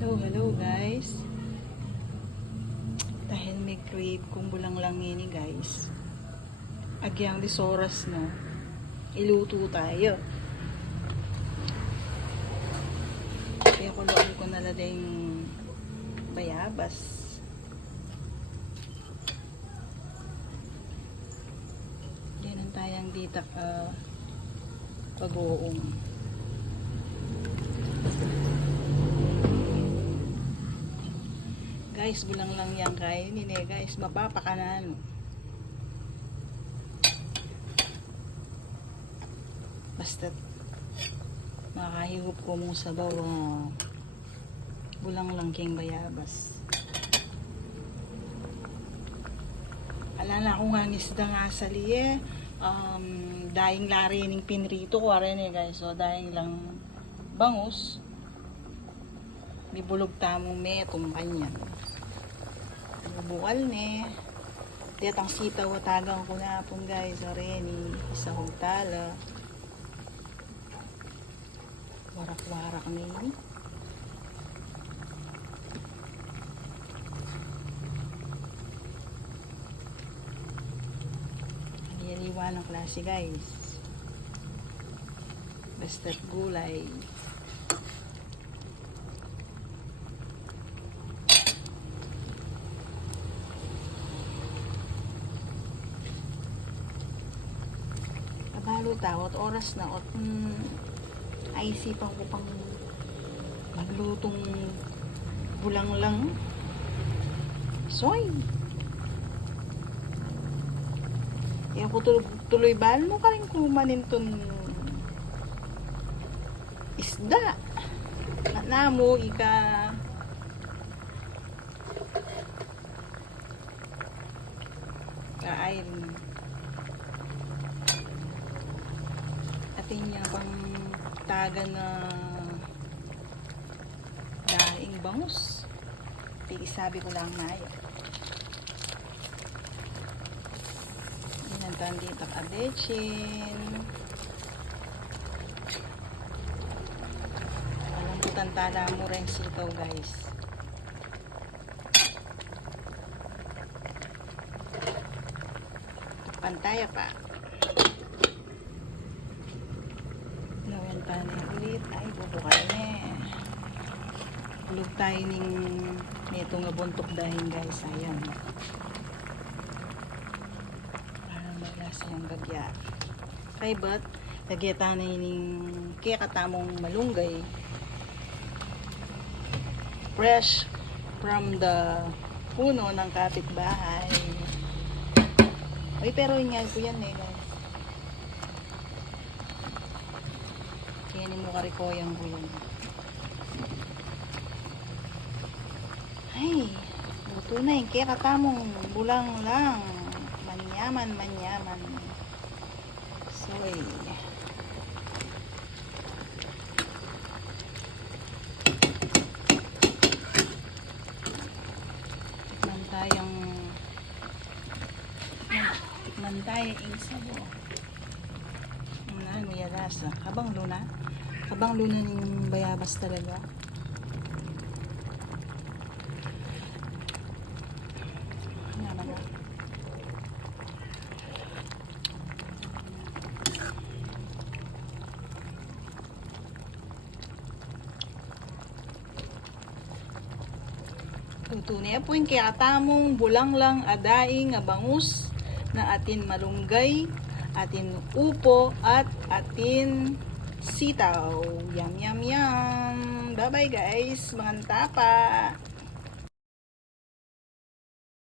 Hello guys. Dahil may crave kung bulang lang ini guys. Agyang dis oras no. Iluto tayo. Kaya kuluan ko na lading bayabas. Ganun tayang dita ka pag-uong. Guys, bulang lang yan kainin eh guys, mapapakanan. Basta makahigop ko mong sabaw, bulang lang king bayabas. Alala ko nga isda nga sa liye, daing lari ning pinrito ko rin eh guys, so daing lang bangus, bibulog tamong metong kanya. Bukal ne. Diyan ang sitaw watagang ko na pong guys. Areni. Isa kong tala. Warak-warak ni. Haliwa ng klase guys. Basta't gulay. Kabalo tawat oras na ot ay isipan ko pang maglutong bulang lang soy kaya ko tuloy bal mo ka rin kumanin ton isda na mo ika kain niya pang taga na daing bangus. Sabi ko lang na yun. Inantan dito kadechin. Alambutan tala mo rin sitaw guys. Pantaya pa. Ulit ay bubukal ne bulog tayo nito nga buntok dahil guys ayan parang maglasa yung bagya kay but lagyan na yung kaya katamong malunggay fresh from the puno ng kapitbahay ay pero inyan ko yan eh guys. Yan mo karikoyang ko yan. Ay, buto na yung kaya katamong bulang lang. Manyaman. Soy. Tikman tayong insabo. Ano yung lasa? Habang luna ng bayabas talaga. Naman na. Tutunay po yung kaya tamong bulang lang adaing bangus na atin malunggay, atin upo at atin sitaw. Yum. Bye bye guys. Mga tapa.